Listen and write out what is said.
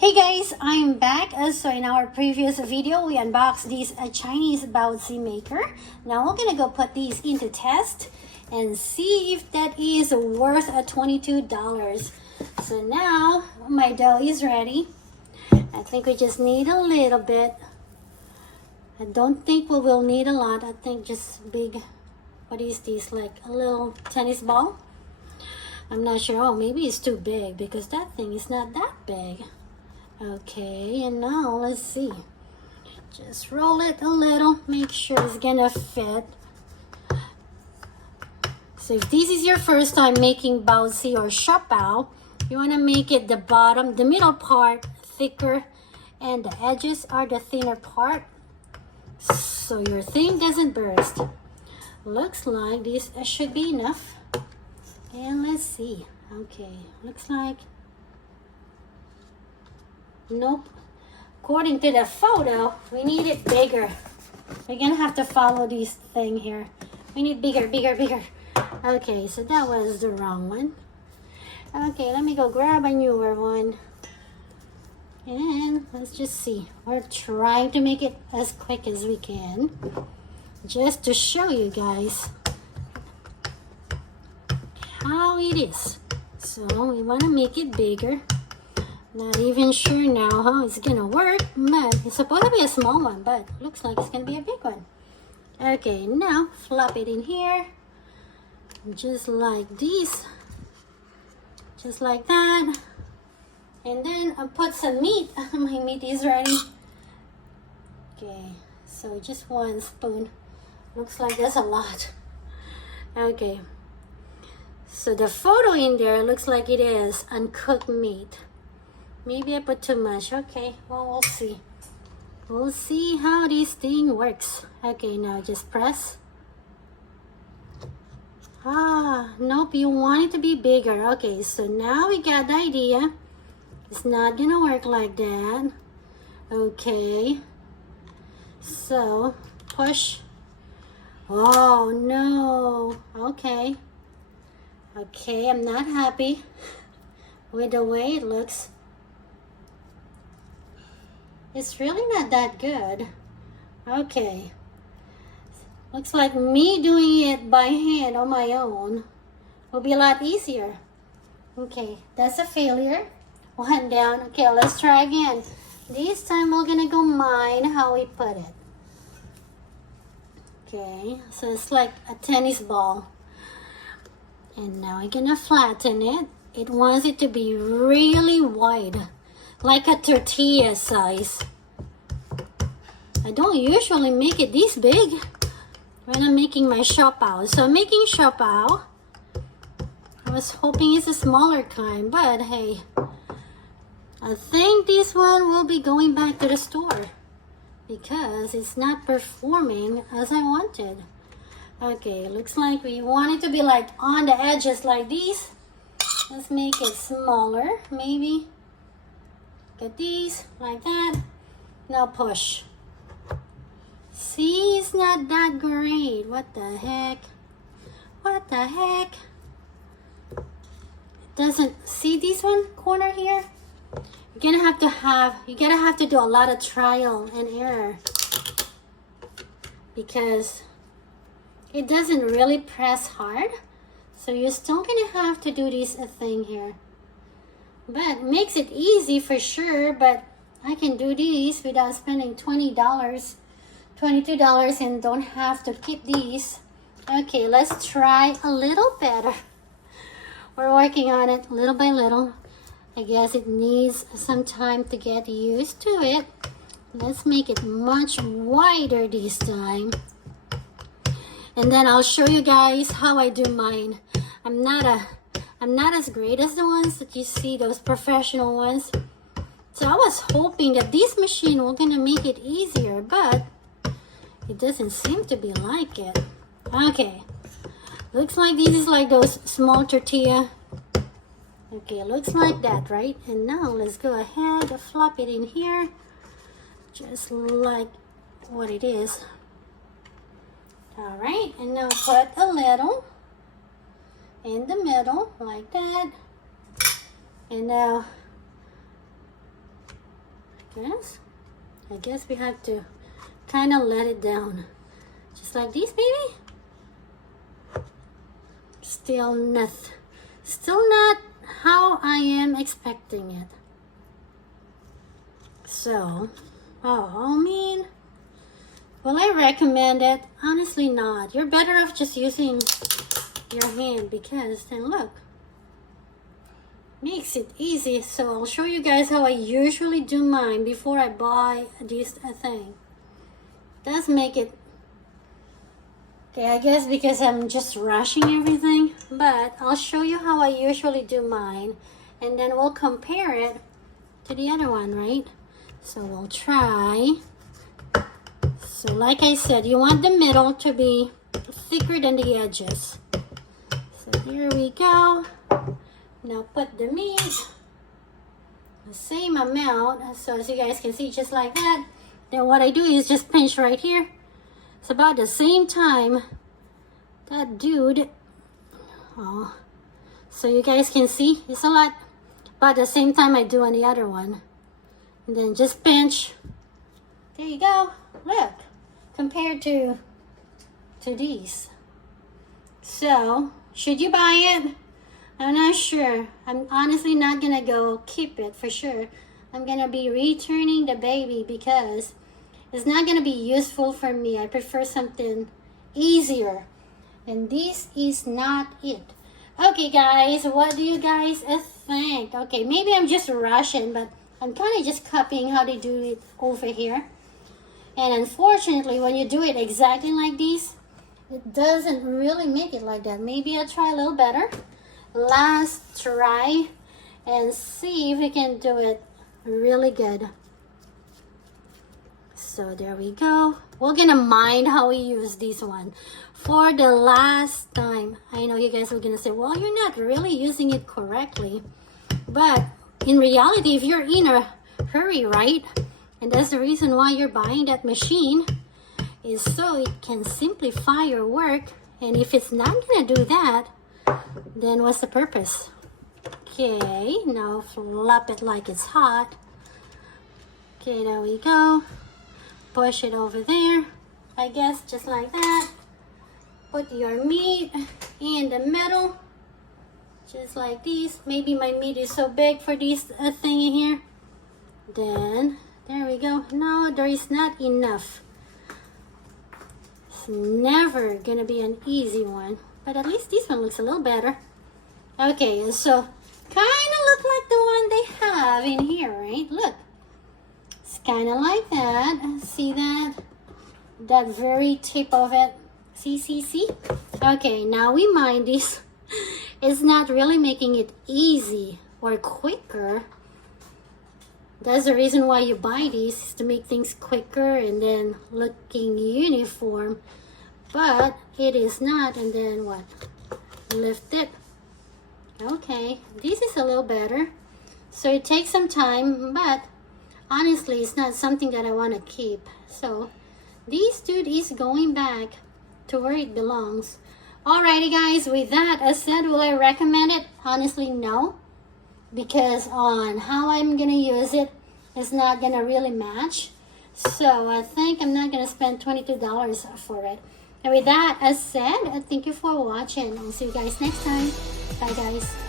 Hey guys, I'm back. So in our previous video, we unboxed this Chinese Baozi maker. Now we're gonna go put these into test and see if that is worth $22. So now my dough is ready. I think we just need a little bit. I don't think we will need a lot. I think just big, what is this, like a little tennis ball? I'm not sure. Oh, maybe it's too big because that thing is not that big. Okay, and now let's see. Just roll it a little, make sure it's gonna fit. So if this is your first time making Baozi or Siopao, you wanna make it the bottom, the middle part thicker, and the edges are the thinner part, so your thing doesn't burst. Looks like this should be enough. And let's see. Okay, looks like nope. According to the photo, we need it bigger. We're gonna have to follow this thing here. We need bigger, bigger, bigger. Okay, so that was the wrong one. Okay, let me go grab a newer one. And let's just see. We're trying to make it as quick as we can, just to show you guys how it is. So we want to make it bigger. Not even sure now how it's gonna work, but it's supposed to be a small one, but looks like it's gonna be a big one. Okay, now flop it in here, just like this, just like that. And then I'll put some meat. My meat is ready. Okay, so just 1 spoon. Looks like that's a lot. Okay, so the photo in there looks like it is uncooked meat. Maybe I put too much. Okay, well, we'll see. We'll see how this thing works. Okay, now just press. Nope, you want it to be bigger. Okay, so now we got the idea. It's not gonna work like that. Okay, so push. Oh no. Okay, I'm not happy with the way it looks. It's really not that good. Okay, looks like me doing it by hand on my own will be a lot easier. Okay, that's a failure. 1 down. Okay, let's try again. This time we're gonna go mind how we put it. Okay, so it's like a tennis ball. And now we're gonna flatten it. It wants it to be really wide, like a tortilla size. I don't usually make it this big when I'm making my Siopao. So I'm making Siopao. I was hoping it's a smaller kind, but hey, I think this one will be going back to the store because it's not performing as I wanted. Okay, looks like we want it to be like on the edges like this. Let's make it smaller, maybe. Get these like that. Now push. See, it's not that great. What the heck? What the heck? It doesn't see this one corner here. You gotta have to do a lot of trial and error because it doesn't really press hard. So you're still gonna have to do this thing here. But it makes it easy for sure, but I can do these without spending $22 and don't have to keep these. Okay, let's try a little better. We're working on it little by little. I guess it needs some time to get used to it. Let's make it much wider this time. And then I'll show you guys how I do mine. I'm not as great as the ones that you see, those professional ones. So I was hoping that this machine was gonna make it easier, but it doesn't seem to be like it. Okay, looks like this is like those small tortilla. Okay, looks like that, right? And now let's go ahead and flop it in here, just like what it is. All right, and now put a little in the middle like that. And now Yes. I guess we have to kind of let it down. Just like this, baby. Still not how I am expecting it. So, I mean, will I recommend it? Honestly not. You're better off just using your hand because then look, makes it easy. So I'll show you guys how I usually do mine before I buy this thing. Does make it okay, I guess because I'm just rushing everything, but I'll show you how I usually do mine and then we'll compare it to the other one, right? So we'll try. So like I said, you want the middle to be thicker than the edges. So here we go. Now put the meat, the same amount. So as you guys can see, just like that. Then what I do is just pinch right here. It's about the same time that dude. Oh, so you guys can see it's a lot. About the same time I do on the other one. And then just pinch. There you go. Look, compared to these. So should you buy it? I'm not sure. I'm honestly not gonna go keep it for sure. I'm gonna be returning the baby because it's not gonna be useful for me. I prefer something easier. And this is not it. Okay guys, what do you guys think? Okay, maybe I'm just rushing, but I'm kind of just copying how they do it over here. And unfortunately, when you do it exactly like this, it doesn't really make it like that. Maybe I'll try a little better. Last try and see if we can do it really good. So there we go. We're gonna mind how we use this one for the last time. I know you guys are gonna say, well, you're not really using it correctly. But in reality, if you're in a hurry, right? And that's the reason why you're buying that machine, is so it can simplify your work. And if it's not gonna do that, then what's the purpose? Okay, now flop it like it's hot. Okay, there we go. Push it over there, I guess, just like that. Put your meat in the middle, just like this. Maybe my meat is so big for this thing in here. Then, there we go. No, there is not enough. It's never gonna be an easy one, but at least this one looks a little better. Okay, so kind of look like the one they have in here, right? Look. It's kind of like that. See that? That very tip of it. See? Okay, now we mind this. It's not really making it easy or quicker. That's the reason why you buy these, is to make things quicker and then looking uniform. But it is not. And then what? Lift it. Okay, this is a little better. So it takes some time, but honestly, it's not something that I want to keep. So this dude is going back to where it belongs. Alrighty guys, with that as said, will I recommend it? Honestly, no. Because on how I'm going to use it, it's not going to really match. So I think I'm not going to spend $22 for it. And with that as said, thank you for watching. I'll see you guys next time. Bye guys.